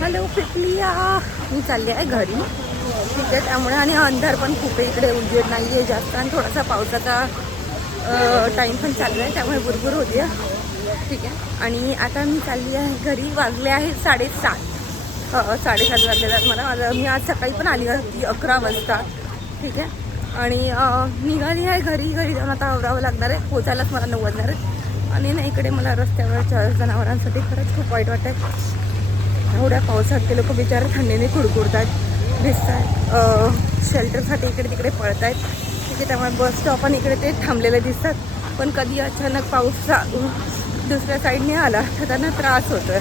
Hello Pipliya, मी चालली आहे घरी. ठीक आहे, त्यामुळे आणि अंधार पण खूप आहे इकडे, उजेड नाही आहे जास्त आणि थोडासा पावसाचा टाईम पण चालू आहे, त्यामुळे भुरभुर होती आहे. ठीक आहे, आणि आता मी चालली आहे घरी. वाजले आहे 7:30. 7:30 वाजलेतात मला. मी आज सकाळी पण आली होती 11 वाजता. ठीक आहे, आणि निघाली आहे घरी. घरी जाऊन आता आवरावं लागणार आहे. पोचायलाच मला 9 वाजणार आहे. आणि ना इकडे मला रस्त्यावर जनावरांसाठी खरंच खूप वाईट वाटत आहे. एवढ्या पावसात ते लोक बिचारे थंडीने कुडकुडतात, दिसतात, शेल्टरसाठी इकडे तिकडे पळत आहेत. ठीक आहे, त्यामुळे बस स्टॉप आणि इकडे ते थांबलेले दिसतात. पण कधी अचानक पाऊस दुसऱ्या साईडने आला तर त्यांना त्रास होतो आहे.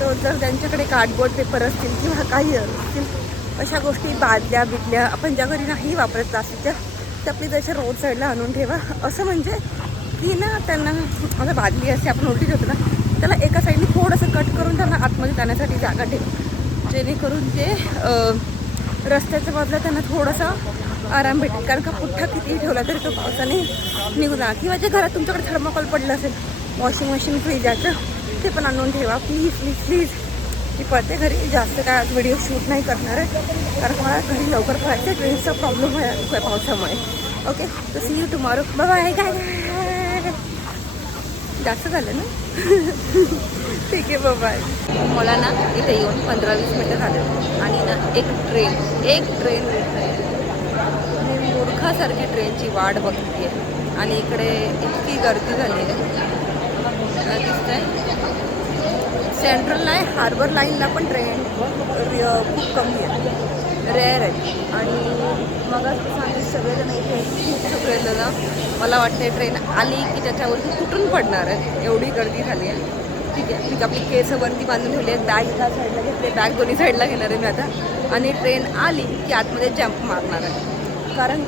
तो जर त्यांच्याकडे कार्डबोर्ड पेपर असतील किंवा काही असतील अशा गोष्टी, बादल्या बिदल्या आपण ज्या घरी नाही वापरत प्लास्टिकच्या, त्या आपली त्याच्या रोड साईडला आणून ठेवा. असं म्हणजे की ना त्यांना आता बादली असते आपण उलटी ठेवतो ना, त्याला एका साईडने थोडंसं कट करून त्यांना आतमध्ये जाण्यासाठी जागा ठेवा, जेणेकरून ते रस्त्याच्या बाजूला त्यांना थोडासा आराम भेटेल. कारण का पुठ्ठा कितीही ठेवला तरी तो पावसाने निघून जाणार. किंवा जे घरात तुमच्याकडे थर्माकोल पडलं असेल, वॉशिंग मशीन, फ्रीजाचं, ते पण आणून ठेवा प्लीज प्लीज प्लीज. मी पळते घरी. जास्त काय आज व्हिडिओ शूट नाही करणार आहे, कारण मला घरी लवकर पळायचं. ट्रेनचा प्रॉब्लेम आहे पावसामुळे. ओके, तर सी यू टुमॉरो. बाय. काय जास्त झालं ना. ठीक आहे, बाय. मला ना इथे येऊन 15-20 मिनटं झाले आणि ना एक ट्रेन मी मूर्खासारखी ट्रेनची वाट बघते आहे. आणि इकडे इतकी गर्दी झाली आहे, दिसतंय. सेंट्रल नाही, हार्बर लाईनला पण ट्रेन खूप कमी आहे, रेअर आहे. आणि मग सांगते सगळेजण इथे खूप सगळेजण, मला वाटते ट्रेन आली की त्याच्यावरती तुटून पडणार आहे, एवढी गर्दी झाली आहे. ठीक आहे, मी आपली केसवरती बांधून ठेवली आहे, बॅग एका साईडला घेतली, बॅग दोन्ही साईडला घेणार आहे मी आता. आणि ट्रेन आली की आतमध्ये जंप मारणार आहे, कारण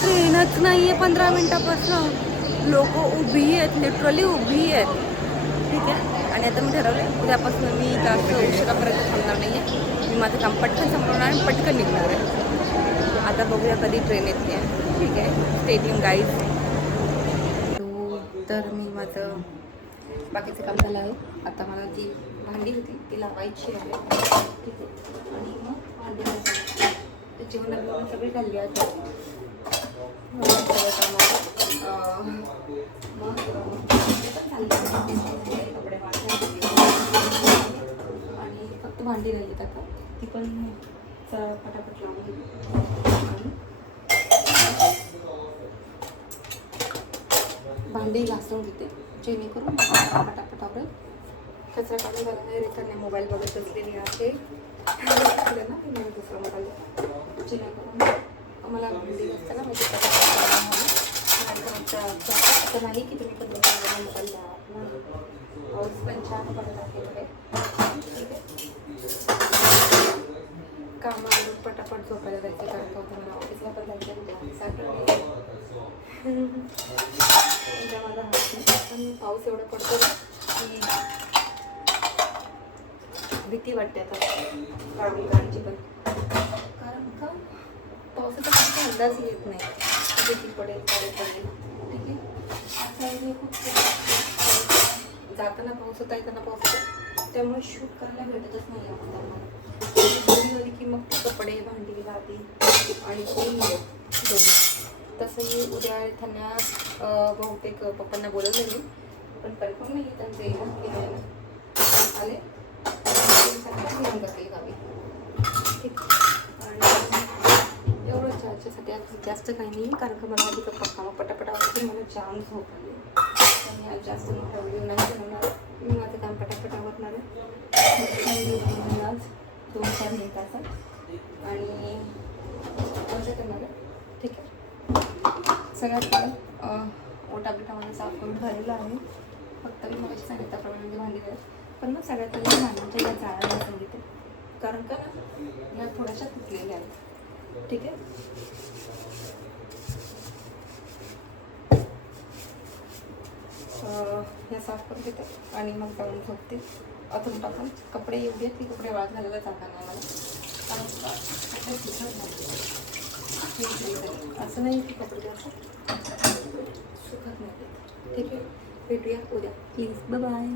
ट्रेनच नाही आहे 15 मिनटापासून. लोक उभी आहेत, लिटरली उभी आहेत. ठीक आहे, आणि आता मी ठरवलं उद्यापासून मी जास्त उशिरापर्यंत थांबणार नाही आहे. मी माझं काम पटकन संपवणार आणि पटकन निघणार आहे. आता बघूया कधी ट्रेन येते. ठीक आहे, स्टे ट्यून्ड गाईज. तर मी माझं बाकीचं काम झालं आहे. आता मला जी भांडी होती ती लावायची आहे. ठीक आहे, आणि मग भांडी त्याची पण सगळी खाल्ली आहे. सगळं कामाला मग कपडे आणि फक्त भांडी राहिली आता, ती पण पटापट लावून घेऊ. भांडी घासून घेते, जेणेकरून पटापट आवडेल. कचरा काढून झाला नाही, रेखाने मोबाईल बघत असलेली आहे ना, मी दुसरा मोबाईल, जेणेकरून मला भांडी घासताना म्हणजे असं नाही की तुम्ही पण मोबाईल द्या. पाऊस पण छान पडत आहे. ठीक आहे, कामावरून पटापट झोपायला जायचं, कारण का मला ऑफिसला पण जायचं सारखं. माझा पण पाऊस एवढा पडतो की भीती वाटते आता काम करायची पण, कारण का पावसाचा काही अंदाज येत नाही, किती पडेल काय पडेल. ठीक आहे, खूप जाताना पाऊस होता, येताना पाऊस होता, त्यामुळे शूट करायला भेटतच नाही आपल्याला. झाली की मग कपडे, भांडी, लादी आणि दोन्ही. तसंही उद्या त्यांना बहुतेक पप्पांना बोलवलं मी, पण कन्फर्म नाही त्यांचं येणं आले घेऊन जातील गावी. ठीक, आणि एवढंच याच्यासाठी जास्त काही नाही, कारण का मला आधी पप्पा पटापटा आवडते, मला जाम झोप आली. आणि आज जास्त मोठा व्हिडिओ नाही बनवणार, मी माझं काम पटापट आवडणार आहे. आज 2-4 मिनिटाचा आणि असं करणार आहे. ठीक आहे, सगळ्यात पहिलं ओटा बिटा मला साफ करून झालेला आहे. फक्त मी मला सांगितल्याप्रमाणे भांडी द्या, पण मग सगळ्यात पहिलं भांड्यांच्या या जाळ्या सांगितले, कारण का ना या थोड्याशा तुटलेल्या आहेत. ठीक आहे, या साफ करून देते आणि मग जाऊन झोपते. अजून टाकून कपडे एवढे आहेत की कपडे वाळत घालायला जागा नाही मला, कारण असं नाही की कपडे जास्त सुखत नाही. ठीक आहे, भेटूया उद्या प्लीज, बाय.